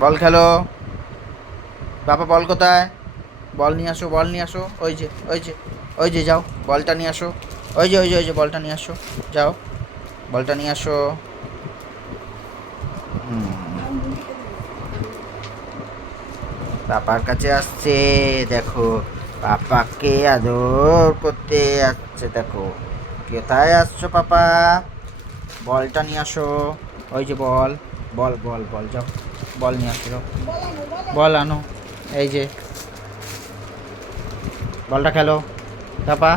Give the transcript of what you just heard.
বল খেলো। বাবা বল কোথায়? বল নিয়ে আসো, বল নিয়ে আসো। ওই যে, ওই যে, ওই যে, যাও বলটা নিয়ে আসো। ওই যে, ওই যে, ওই যে, বলটা নিয়ে আসো। যাও, বলটা নিয়ে আসো। পাপার কাছে আসছে, দেখো। পাপাকে আদর করতে আসছে, দেখো। কোথায় আসছো পাপা? বলটা নিয়ে আসো। ওই যে বল, বল বল বল, যাও বল নিয়ে আসো, যাও। বল আনো। এই যে, বলটা খেলো পাপা।